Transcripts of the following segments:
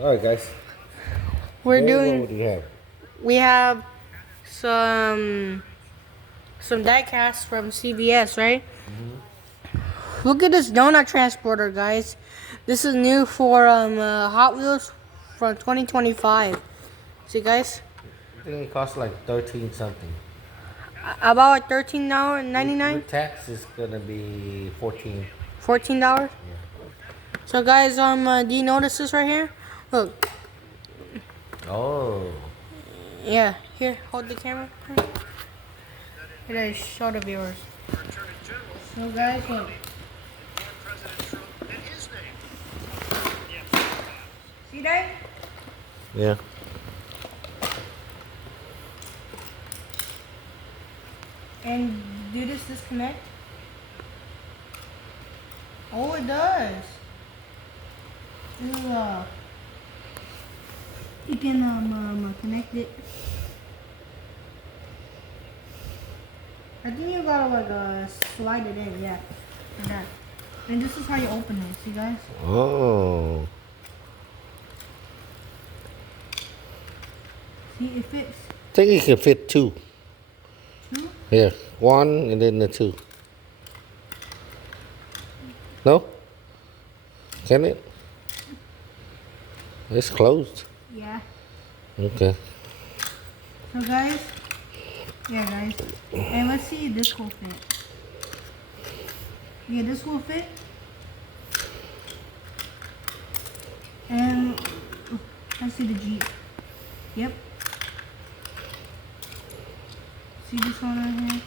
All right, guys. We're What doing. would you have? We have some die casts from CVS, right? Look at this donut transporter, guys. This is new for Hot Wheels from 2025. See, guys, I think it costs like 13 something. about like $13.99, With tax, it's gonna be 14. $14. Yeah. So, guys, do you notice this right here? Look, Oh. yeah. Here, hold the camera. Here, show the viewers. So, guys, look. See that? Yeah. And do this disconnect? Oh, it does. This is, you can connect it. I think you gotta like slide it in, yeah, like that. And this is how you open it. See, guys? Oh. See, it fits. I think it can fit two. Two? Yeah. One and then the two. No? Can it? It's closed. Yeah. Okay. So, guys. Yeah, guys. And let's see if this will fit. Yeah, this will fit. And let's see the Jeep. Yep. See this one right here?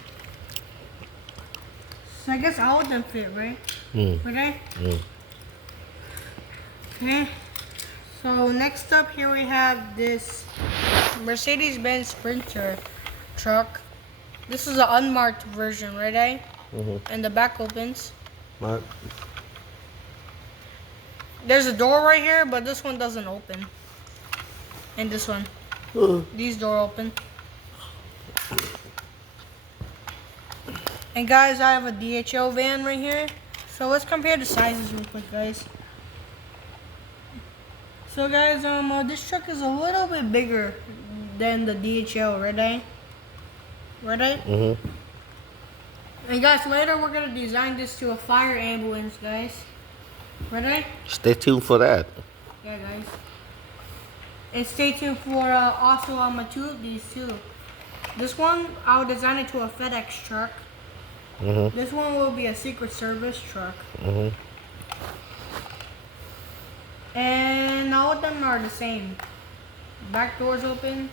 So I guess all of them fit, right? Okay? Okay. So next up here we have this Mercedes-Benz Sprinter truck. This is an unmarked version, right, eh? And the back opens. Mark. There's a door right here, but this one doesn't open. And this one. These door open. And guys, I have a DHL van right here. So let's compare the sizes real quick, guys. So guys, this truck is a little bit bigger than the DHL, right, eh? Right, eh? And guys, later we're gonna design this to a fire ambulance, guys. Right, eh? Stay tuned for that. Yeah, guys. And stay tuned for also two of these too. This one, I'll design it to a FedEx truck. This one will be a Secret Service truck. And all of them are the same. Back doors open,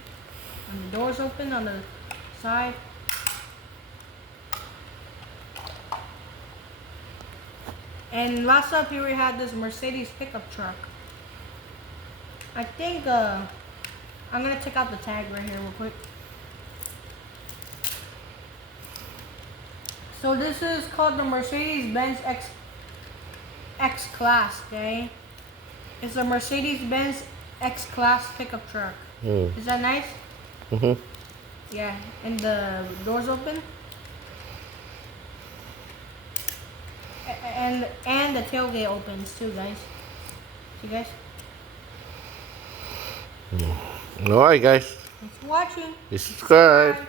and the doors open on the side. And last up here we have this Mercedes pickup truck. I think I'm gonna take out the tag right here real quick. So this is called the Mercedes-Benz X-Class, okay? It's a Mercedes-Benz X-Class pickup truck. Is that nice? Yeah, and the doors open. And the tailgate opens too, guys. See, guys? All right, guys. Thanks for watching. Subscribe. Bye.